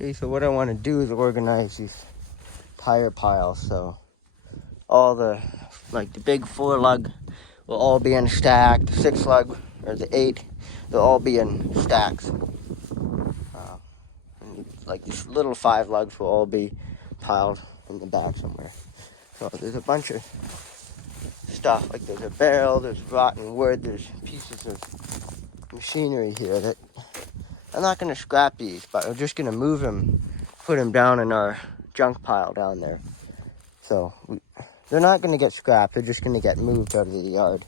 Okay, so what I want to do is organize these tire piles. So all the, like the big 4 lug will all be in a stack. The 6 lug or the 8, they'll all be in stacks. And like these little 5 lugs will all be piled in the back somewhere. So there's a bunch of stuff, like there's a barrel, there's rotten wood, there's pieces of machinery here that I'm not going to scrap these, but I'm just going to move them, put them down in our junk pile down there. So they're not going to get scrapped, they're just going to get moved out of the yard,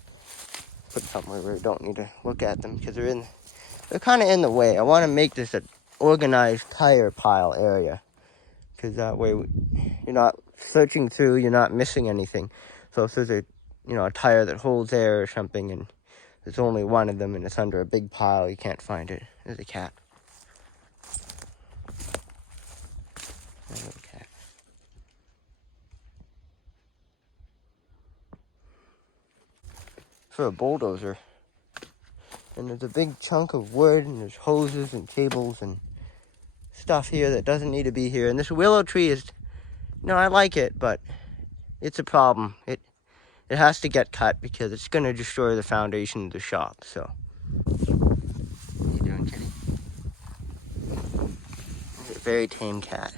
put somewhere where we don't need to look at them, because they're kind of in the way. I want to make this an organized tire pile area, because that way you're not searching through, you're not missing anything. So if there's a tire that holds air or something, and there's only one of them and it's under a big pile, you can't find it. There's a cat. There's a cat. For a bulldozer. And there's a big chunk of wood, and there's hoses and cables and stuff here that doesn't need to be here. And this willow tree is, I like it, but it's a problem. It has to get cut because it's going to destroy the foundation of the shop. So, what are you doing, kitty? It's a very tame cat.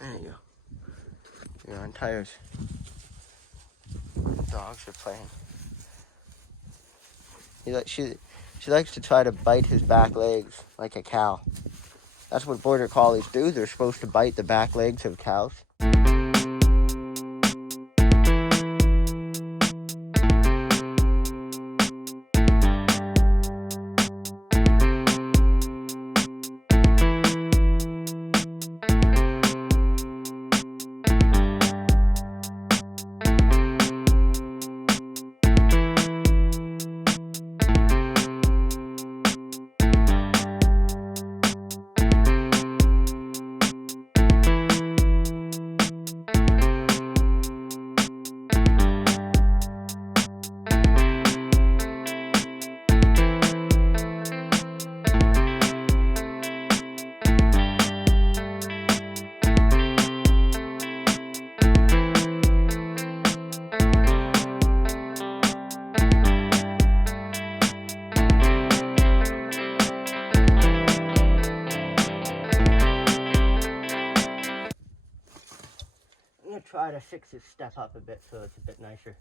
There you go. You're on tires. The dogs are playing. She likes to try to bite his back legs like a cow. That's what border collies do. They're supposed to bite the back legs of cows. Try to fix his step up a bit so it's a bit nicer.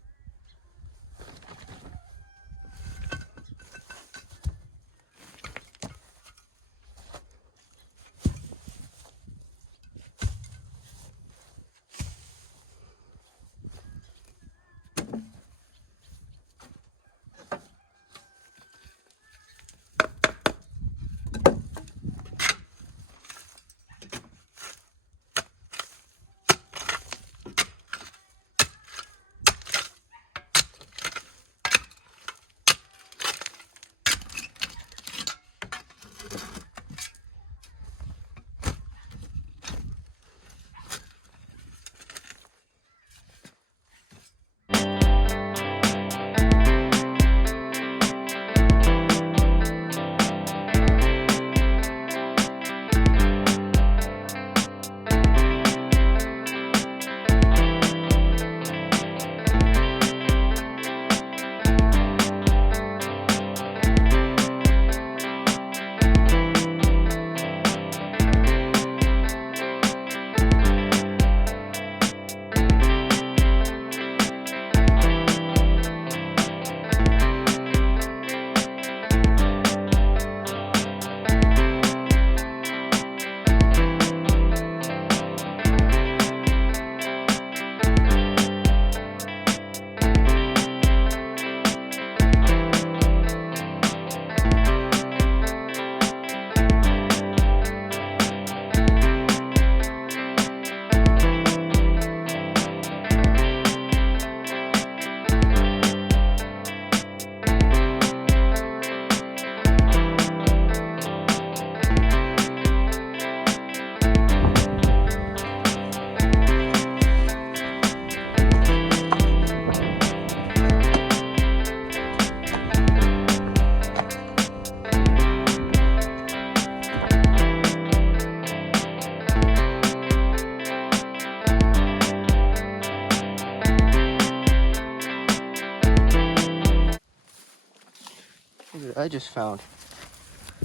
I just found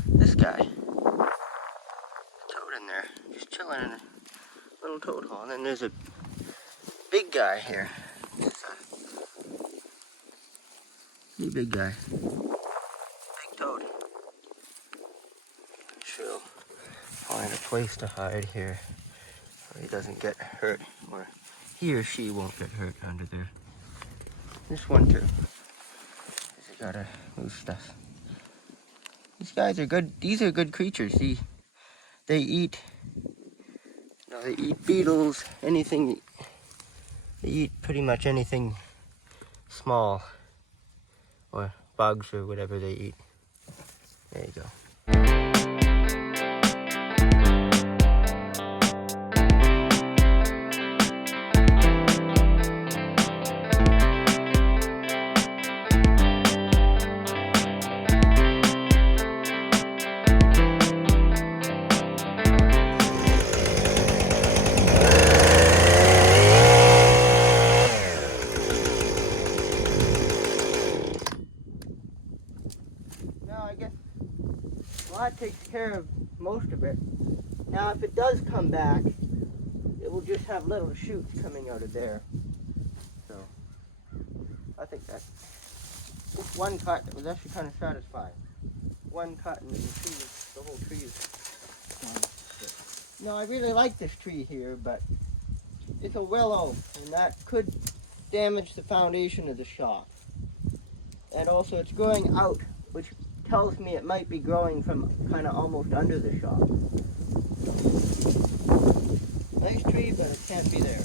this guy. Toad in there, just chilling in a little toad hole. And then there's a big guy here. Pretty big guy. Big toad. She'll find a place to hide here where he doesn't get hurt, or he or she won't get hurt under there. This one too. He's gotta move stuff. These guys are good. These are good creatures. See, they eat. They eat beetles. Anything. They eat pretty much anything small, or bugs, or whatever they eat. There you go. That takes care of most of it. Now if it does come back, it will just have little shoots coming out of there. So I think that just one cut that was actually kind of satisfying. One cut and the whole tree is gone. No, I really like this tree here, but it's a willow, and that could damage the foundation of the shop. And also it's growing out, which tells me it might be growing from kind of almost under the shop. Nice tree, but it can't be there.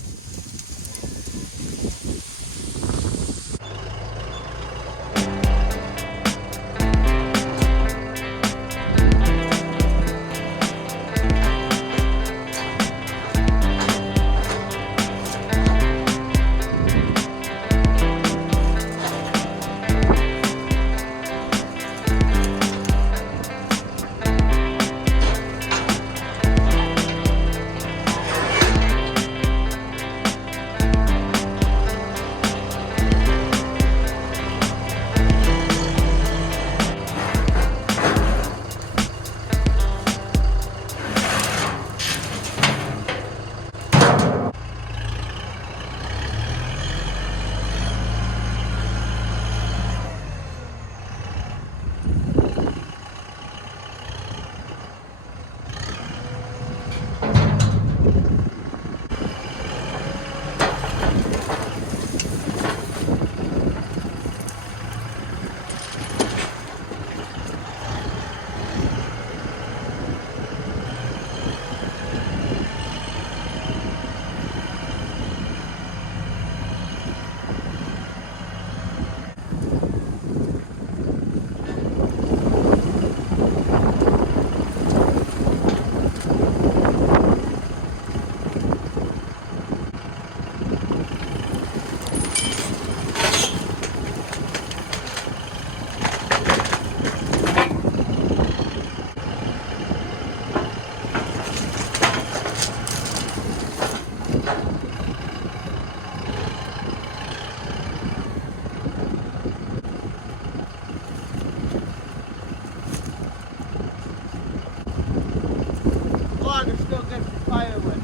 There's still good for firewood.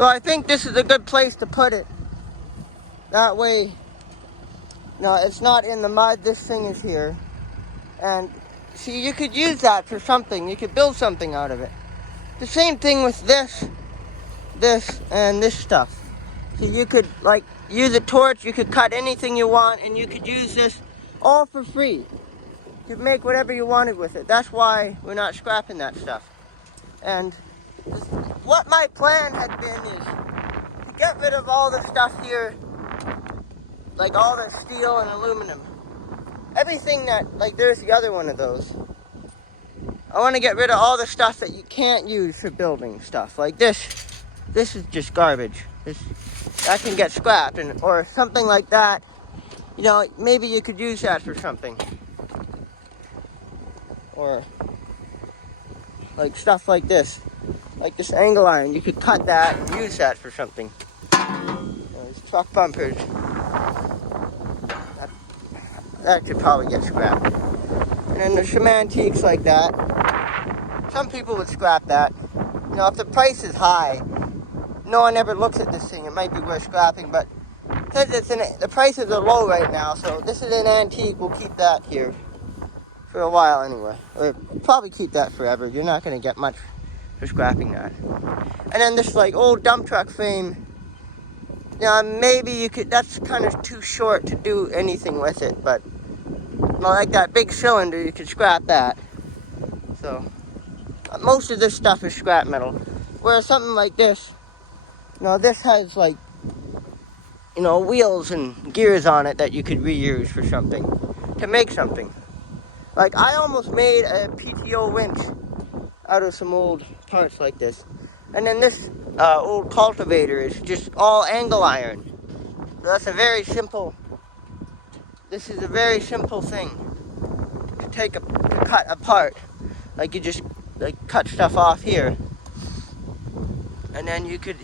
So I think this is a good place to put it. That way, no, it's not in the mud. This thing is here. And see, you could use that for something. You could build something out of it. The same thing with this, and this stuff. So you could like use a torch, you could cut anything you want, and you could use this all for free. You could make whatever you wanted with it. That's why we're not scrapping that stuff. And what my plan had been is to get rid of all the stuff here, like all the steel and aluminum. Everything that, like there's the other one of those. I want to get rid of all the stuff that you can't use for building stuff. Like this. This is just garbage. That can get scrapped, or something like that. You know, maybe you could use that for something. Or like stuff like this angle iron. You could cut that and use that for something. These truck bumpers. That could probably get scrapped. And then there's some antiques like that. Some people would scrap that. You know, if the price is high, no one ever looks at this thing. It might be worth scrapping, but since the prices are low right now, so this is an antique. We'll keep that here for a while anyway. Or probably keep that forever. You're not going to get much for scrapping that. And then this like old dump truck frame. You know, maybe you could. That's kind of too short to do anything with it, but like that big cylinder, you could scrap that. So most of this stuff is scrap metal. Whereas something like this. Now this has like, you know, wheels and gears on it that you could reuse for something, to make something. Like I almost made a PTO winch out of some old parts like this. And then this old cultivator is just all angle iron. So that's a very simple, this is a very simple thing to cut apart. Like you just like cut stuff off here. And then you could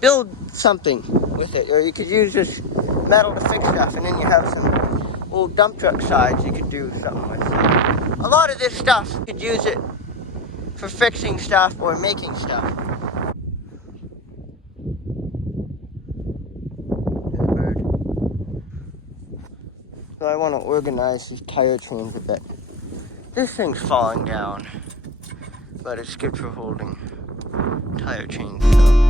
build something with it, or you could use this metal to fix stuff, and then you have some old dump truck sides you could do something with. A lot of this stuff, you could use it for fixing stuff or making stuff. So I want to organize these tire chains a bit. This thing's falling down, but it's good for holding tire chains. So.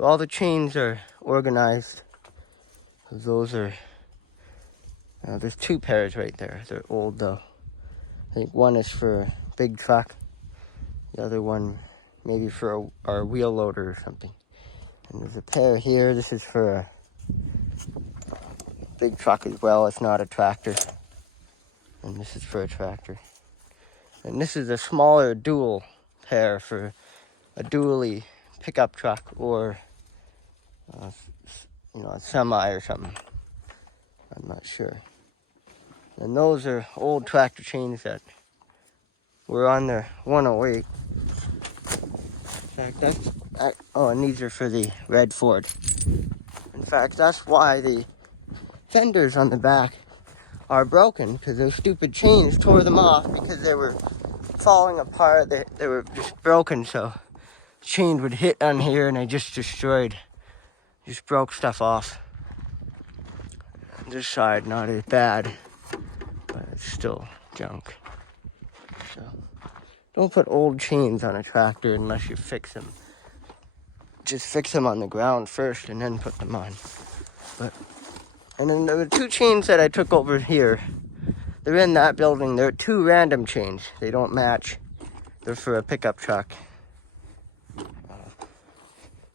All the chains are organized. Those are, there's two pairs right there. They're old though. I think one is for a big truck. The other one maybe for our wheel loader or something. And there's a pair here. This is for a big truck as well. It's not a tractor. And this is for a tractor. And this is a smaller dual pair for a dually pickup truck or a semi or something. I'm not sure. And those are old tractor chains that were on the 108. In fact, and these are for the red Ford. In fact, that's why the fenders on the back are broken, because those stupid chains tore them off because they were falling apart. They were just broken, so the chain would hit on here and they just broke stuff off. This side, not as bad, but it's still junk. So, don't put old chains on a tractor unless you fix them. Just fix them on the ground first and then put them on. And then there were 2 chains that I took over here. They're in that building. They're 2 random chains. They don't match. They're for a pickup truck.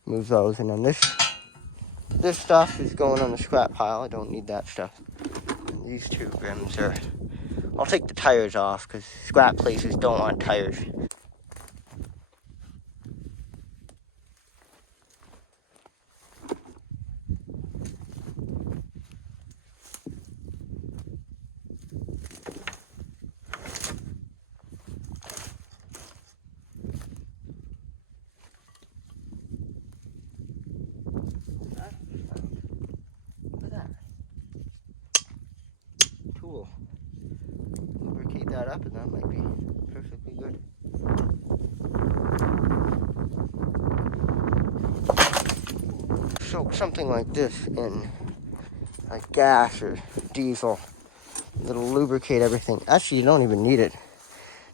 Move those, and then this stuff is going on the scrap pile. I don't need that stuff. And these 2 rims are... I'll take the tires off because scrap places don't want tires. Look at that. Tool. Lubricate that up and that might be perfectly good. Soak something like this in like gas or diesel. It'll lubricate everything. Actually, you don't even need it.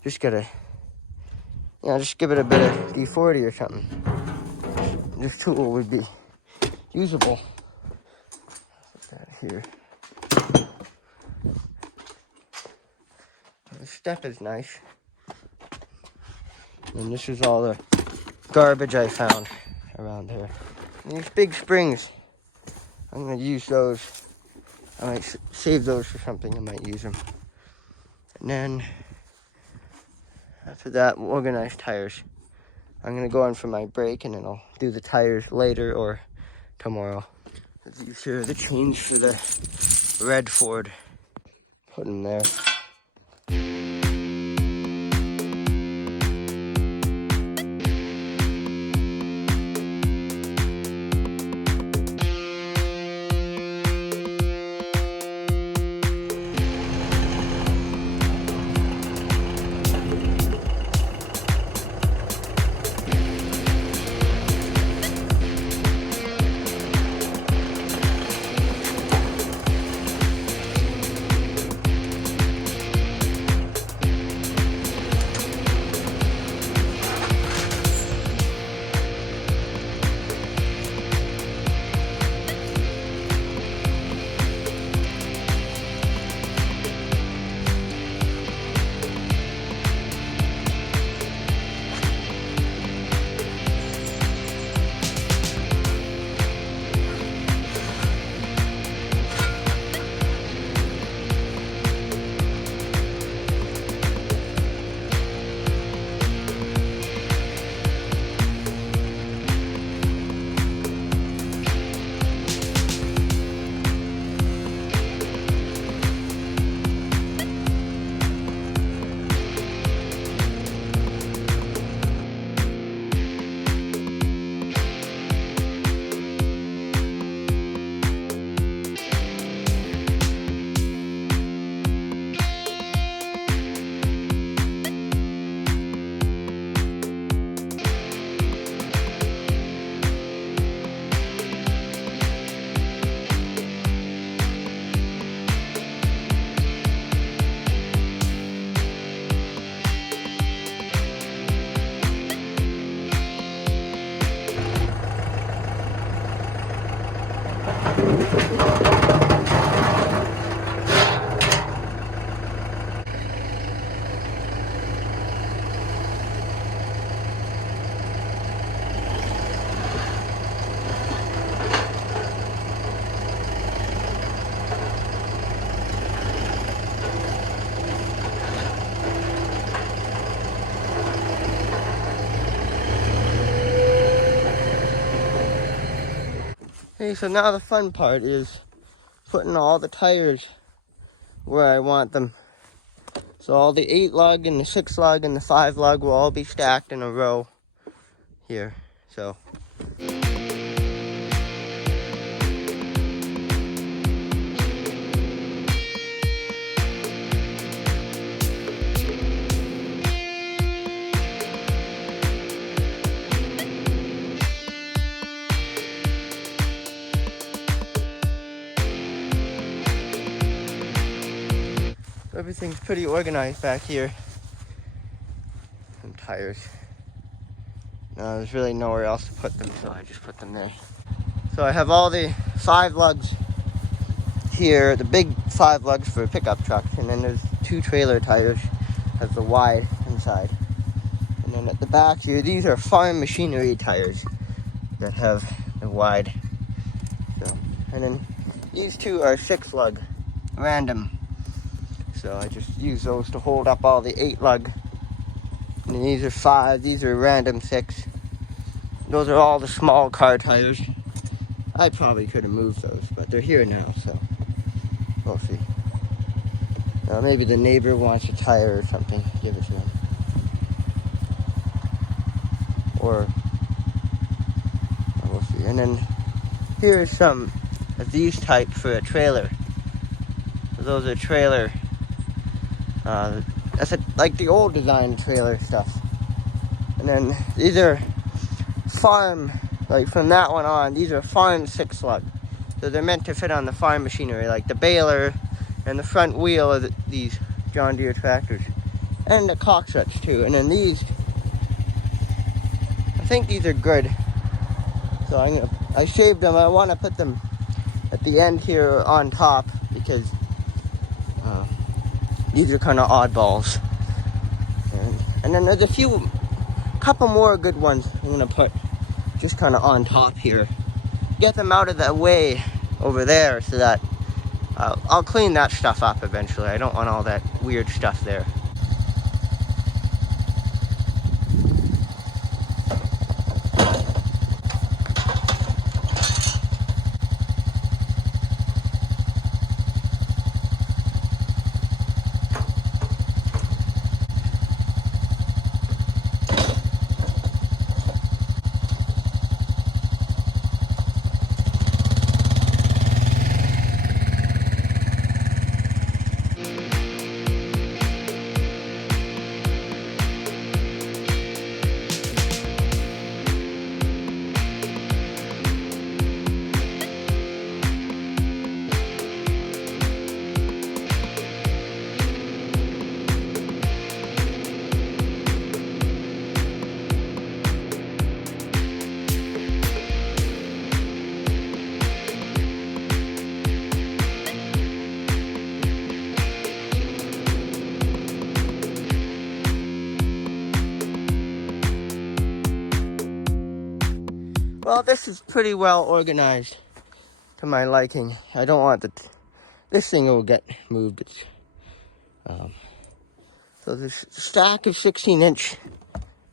Just gotta, just give it a bit of D40 or something. This tool would be usable. Put that here. The step is nice. And this is all the garbage I found around here. And these big springs, I'm going to use those. I might save those for something. I might use them. And then, after that, organize tires. I'm going to go in for my brake, and then I'll do the tires later or tomorrow. These are the chains for the red Ford. Put them there. Okay, so now the fun part is putting all the tires where I want them. So all the 8 lug and the 6 lug and the 5 lug will all be stacked in a row here. So everything's pretty organized back here. Some tires. Now there's really nowhere else to put them, so I just put them there. So I have all the 5 lugs here, the big 5 lugs for pickup trucks, and then there's 2 trailer tires, has the wide inside. And then at the back here, these are farm machinery tires that have the wide. So, and then these 2 are 6 lug, random. So I just use those to hold up all the 8 lug. And then these are 5, these are random 6. Those are all the small car tires. I probably could have moved those, but they're here now, so we'll see. Maybe the neighbor wants a tire or something, give it to him. Or, we'll see. And then here's some of these types for a trailer. So those are trailer. That's like the old design trailer stuff. And then these are farm, like from that one on, these are farm 6 lug. So they're meant to fit on the farm machinery, like the baler and the front wheel of these John Deere tractors. And the cock struts too. And then these, I think these are good. So I shaved them. I want to put them at the end here on top because these are kind of oddballs. And then there's couple more good ones I'm going to put just kind of on top here. Get them out of the way over there so that I'll clean that stuff up eventually. I don't want all that weird stuff there. Well, this is pretty well organized to my liking. I don't want this thing will get moved. It's, so there's a stack of 16-inch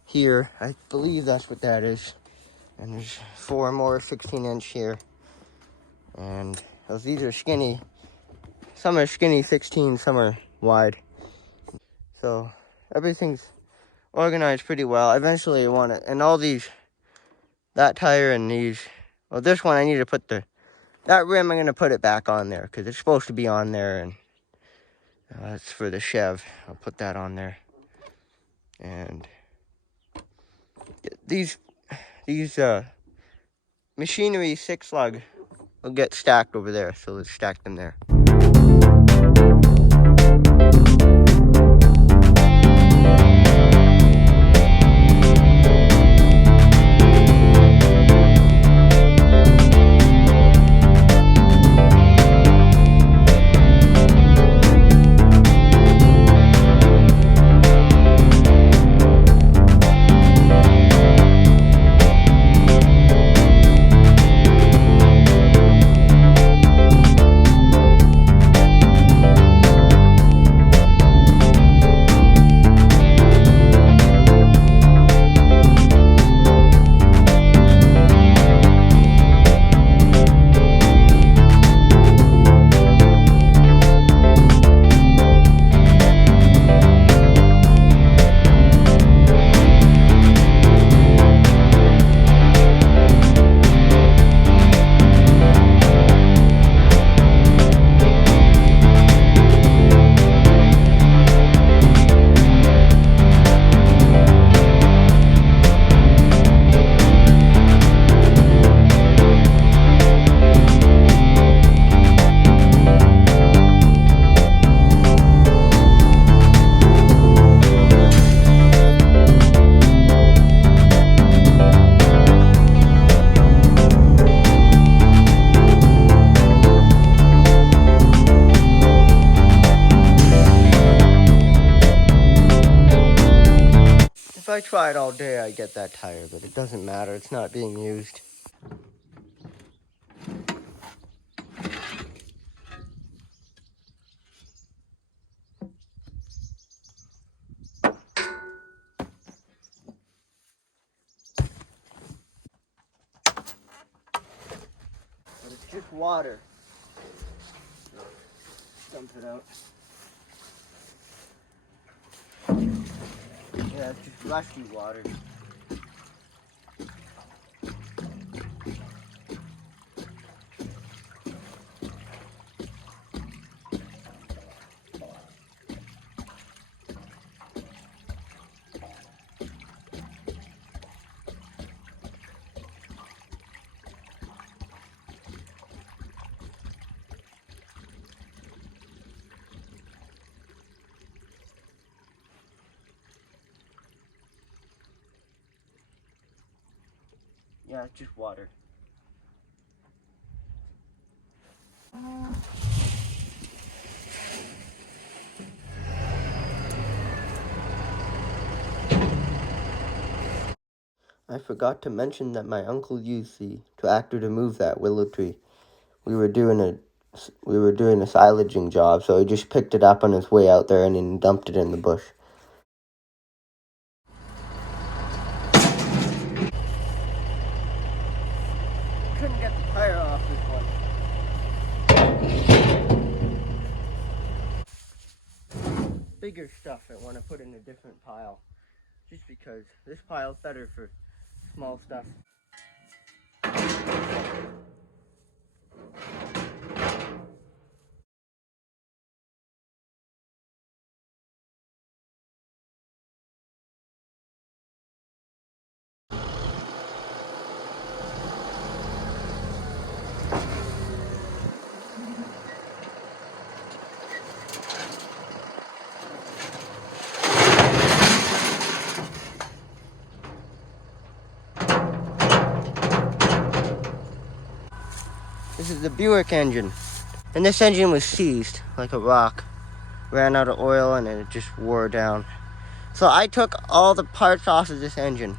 here. I believe that's what that is. And there's 4 more 16-inch here. And these are skinny. Some are skinny 16, some are wide. So everything's organized pretty well. Eventually I want it, and all these, that tire and these, well, this one I need to put that rim, I'm going to put it back on there because it's supposed to be on there, and it's for the Chev. I'll put that on there. And these machinery 6 lug will get stacked over there, so let's stack them there. I tried all day, I get that tire, but it doesn't matter. It's not being used. But it's just water. So, dump it out. Yeah, it's just rusty water. Yeah, it's just water. I forgot to mention that my uncle used the tractor to move that willow tree. We were doing a silaging job, so he just picked it up on his way out there and then dumped it in the bush. Couldn't get the tire off this one. Bigger stuff I want to put in a different pile, just because this pile's better for small stuff. This is the Buick engine, and this engine was seized like a rock. Ran out of oil and it just wore down. So I took all the parts off of this engine,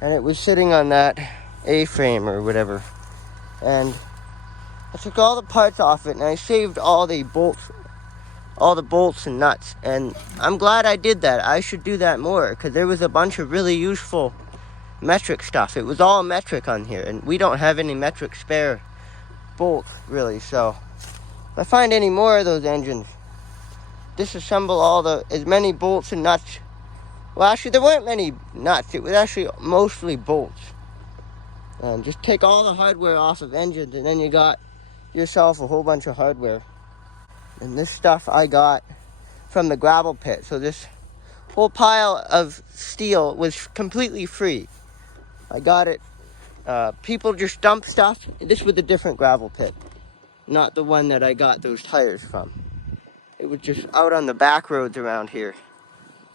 and it was sitting on that A-frame or whatever. And I took all the parts off it, and I saved all the bolts and nuts. And I'm glad I did that. I should do that more, because there was a bunch of really useful metric stuff. It was all metric on here, and we don't have any metric spare bolts, really. So if I find any more of those engines, disassemble as many bolts and nuts. Well, actually, there weren't many nuts. It was actually mostly bolts. And just take all the hardware off of engines, and then you got yourself a whole bunch of hardware. And this stuff I got from the gravel pit. So this whole pile of steel was completely free. I got it. People just dump stuff. This was a different gravel pit, not the one that I got those tires from. It was just out on the back roads around here.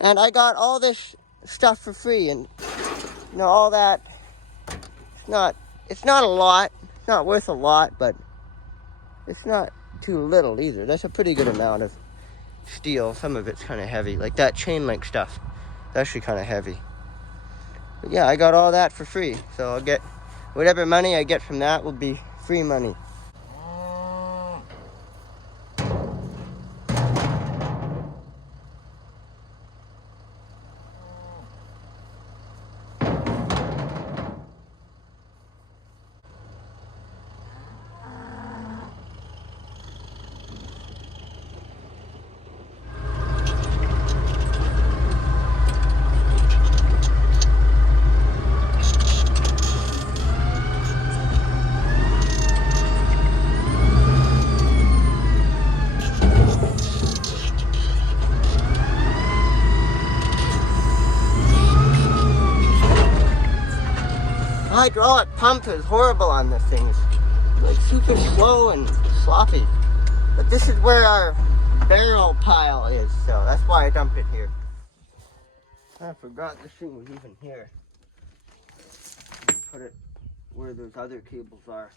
And I got all this stuff for free, and all that, it's not a lot, it's not worth a lot, but it's not too little either. That's a pretty good amount of steel. Some of it's kind of heavy, like that chain link stuff. It's actually kind of heavy. But yeah, I got all that for free, so I'll get whatever money I get from that will be free money. The hydraulic pump is horrible on this thing. It's like super slow and sloppy. But this is where our barrel pile is, so that's why I dumped it here. I forgot this thing was even here. Put it where those other cables are.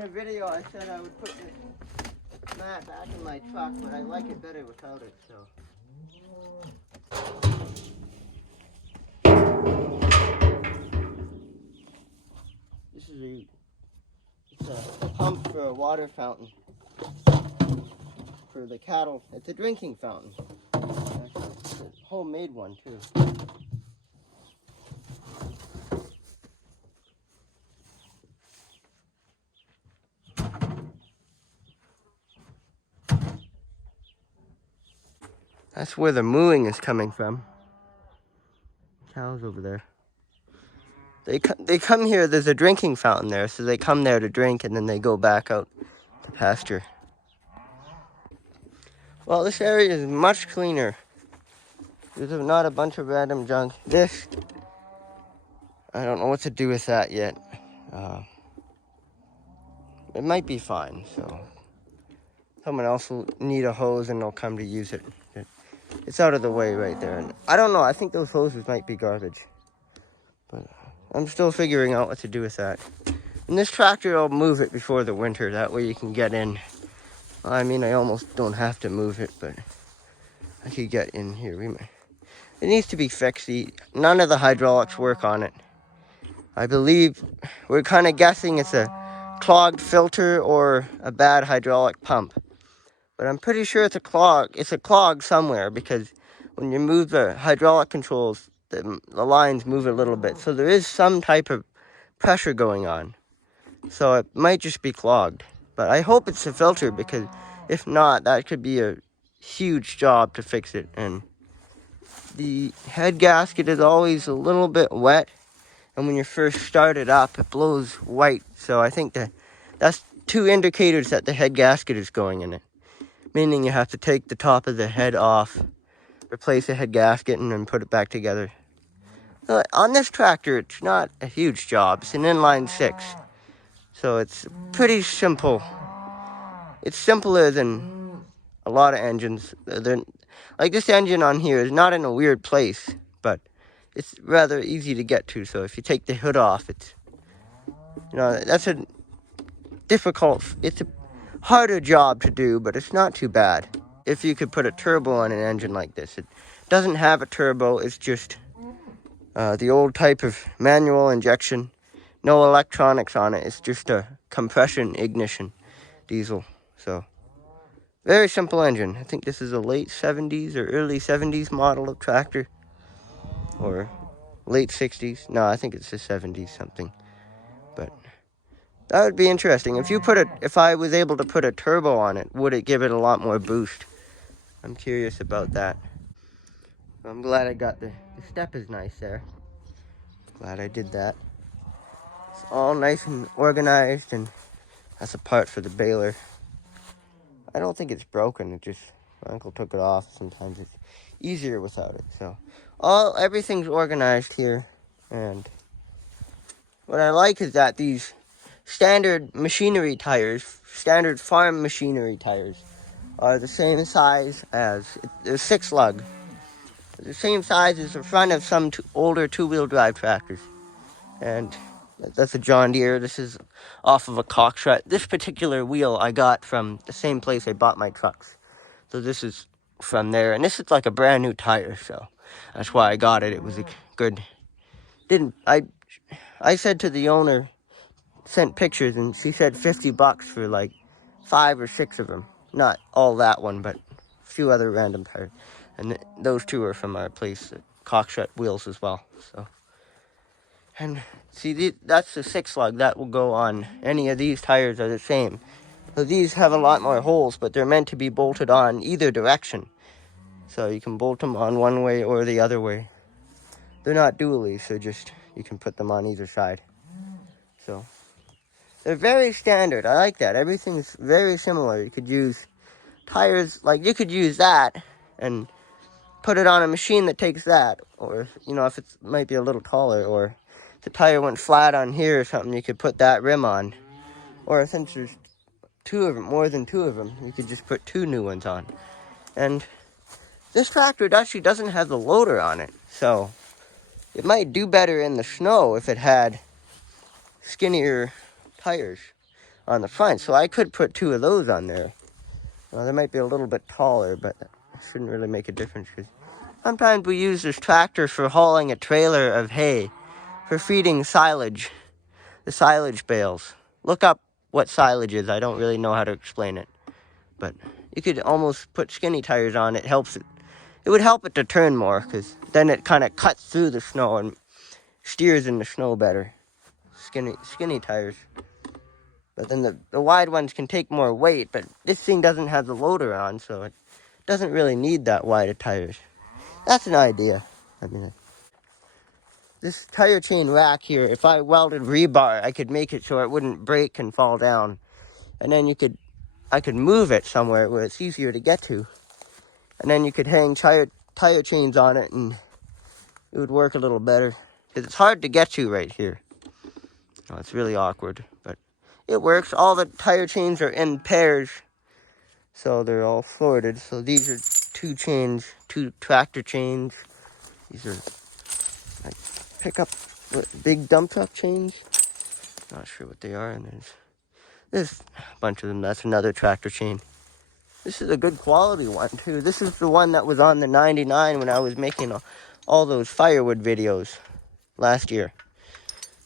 In a video, I said I would put this mat back in my truck, but I like it better without it, so. This is a pump for a water fountain for the cattle. It's a drinking fountain. It's a homemade one, too. That's where the mooing is coming from. Cows over there. They come here, there's a drinking fountain there, so they come there to drink and then they go back out to pasture. Well, this area is much cleaner. There's not a bunch of random junk. This, I don't know what to do with that yet. It might be fine, so someone else will need a hose and they'll come to use it. It's out of the way right there. And I don't know, I think those hoses might be garbage. But I'm still figuring out what to do with that. And this tractor, I'll move it before the winter. That way you can get in. I mean, I almost don't have to move it, but I could get in here. It needs to be fixed. None of the hydraulics work on it. I believe we're kind of guessing it's a clogged filter or a bad hydraulic pump. But I'm pretty sure it's a clog. It's a clog somewhere because when you move the hydraulic controls, the lines move a little bit. So there is some type of pressure going on. So it might just be clogged. But I hope it's a filter because if not, that could be a huge job to fix it. And the head gasket is always a little bit wet. And when you first start it up, it blows white. So I think that's two indicators that the head gasket is going in it. Meaning you have to take the top of the head off, replace the head gasket, and then put it back together. On this tractor, it's not a huge job. It's an inline 6. So it's pretty simple. It's simpler than a lot of engines. Like this engine on here is not in a weird place, but it's rather easy to get to. So if you take the hood off, it's, that's a harder job to do, but it's not too bad. If you could put a turbo on an engine like this. It doesn't have a turbo, it's just the old type of manual injection. No electronics on it, it's just a compression ignition diesel. So, very simple engine. I think this is a late 70s or early 70s model of tractor. Or late 60s. No, I think it's the 70s something. But that would be interesting. If I was able to put a turbo on it, would it give it a lot more boost? I'm curious about that. I'm glad I got the step is nice there. Glad I did that. It's all nice and organized, and that's a part for the baler. I don't think it's broken. My uncle took it off. Sometimes it's easier without it. So everything's organized here, and what I like is that these standard machinery tires, standard farm machinery tires, are the same size as, they're 6 lug. The same size as the front of some older two-wheel drive tractors. And that's a John Deere. This is off of a Cockshut. This particular wheel I got from the same place I bought my trucks. So this is from there. And this is like a brand new tire, so that's why I got it. It was a good... I said to the owner, sent pictures, and she said $50 for like 5 or 6 of them. Not all that one, but a few other random tires. And those 2 are from our place, Cockshut wheels as well. So, and see, that's the 6 lug. That will go on. Any of these tires are the same. So these have a lot more holes, but they're meant to be bolted on either direction. So you can bolt them on one way or the other way. They're not dually, so you can put them on either side. So they're very standard. I like that. Everything's very similar. You could use tires, like you could use that and put it on a machine that takes that. Or, if it might be a little taller, or if the tire went flat on here or something, you could put that rim on. Or since there's 2 of them, more than 2 of them, you could just put 2 new ones on. And this tractor actually doesn't have the loader on it. So it might do better in the snow if it had skinnier tires. on the front. So I could put 2 of those on there. Well, they might be a little bit taller, but it shouldn't really make a difference. Cause sometimes we use this tractor for hauling a trailer of hay, for feeding silage, the silage bales. Look up what silage is. I don't really know how to explain it. But you could almost put skinny tires on it. Helps it. It would help it to turn more, because then it kind of cuts through the snow and steers in the snow better. Skinny tires. But then the wide ones can take more weight, but this thing doesn't have the loader on, so it doesn't really need that wide of tires. That's an idea. I mean, this tire chain rack here, if I welded rebar, I could make it so it wouldn't break and fall down. And then I could move it somewhere where it's easier to get to. And then you could hang tire chains on it, and it would work a little better. Because it's hard to get to right here. Oh, it's really awkward, but it works. All the tire chains are in pairs, so they're all sorted. So these are 2 chains, 2 tractor chains. These are like pickup, big dump truck chains. Not sure what they are. And there's a bunch of them. That's another tractor chain. This is a good quality one too. This is the one that was on the 99 when I was making all those firewood videos last year.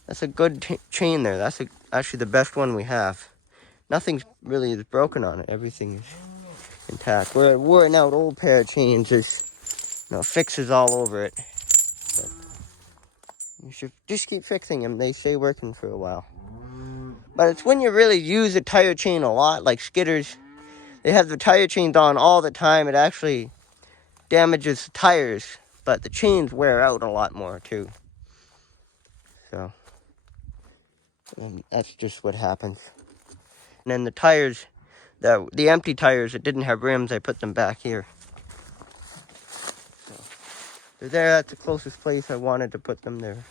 That's a good chain there. That's actually the best one we have. Nothing's really is broken on it. Everything is intact. Where a worn out old pair of chains, there's fixes all over it. But you should just keep fixing them. They stay working for a while. But it's when you really use a tire chain a lot, like skidders. They have the tire chains on all the time. It actually damages the tires, but the chains wear out a lot more too. So that's just what happens. And then the tires, the empty tires that didn't have rims, I put them back here. So they're there. That's the closest place I wanted to put them. They're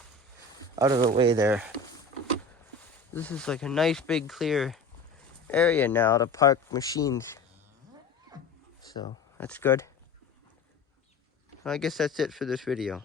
out of the way there. This is like a nice big clear area now to park machines. So that's good. I guess that's it for this video.